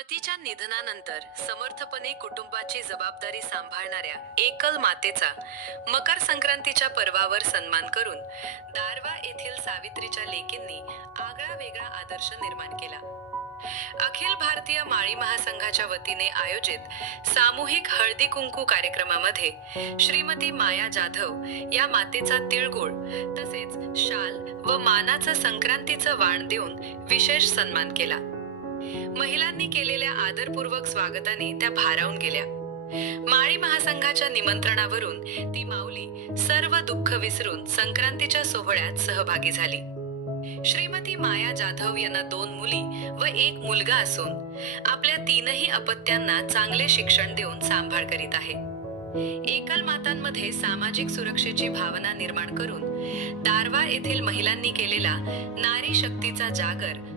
पतीच्या निधनानंतर समर्थपणे कुटुंबाची जबाबदारी सांभाळणाऱ्या एकल मातेचा मकर संक्रांतीच्या पर्वावर सन्मान करून दारवा येथील सावित्रीच्या लेकींनी आगळा वेगळा आदर्श निर्माण केला. अखिल भारतीय माळी महासंघाच्या वतीने आयोजित सामूहिक हळदी कुंकू कार्यक्रमामध्ये श्रीमती माया जाधव या मातेचा तिळगुळ तसेच शाल व मानाचं संक्रांतीचं वाण देऊन विशेष सन्मान केला. महिलांनी केलेल्या आदरपूर्वक स्वागताने त्या भारावून गेल्या. माळी महासंघाच्या निमंत्रणावरून ती माऊली सर्व दुःख विसरून संक्रांतीच्या सोहळ्यात सहभागी झाली. श्रीमती माया जाधव यांना 2 मुली व 1 मुलगा असून आपल्या 3ही अपत्यांना चांगले शिक्षण देऊन सांभाळ करीत आहे. एकल मातांमध्ये सामाजिक सुरक्षेची भावना निर्माण करून दारवा येथील महिलांनी केलेला नारी शक्तीचा जागर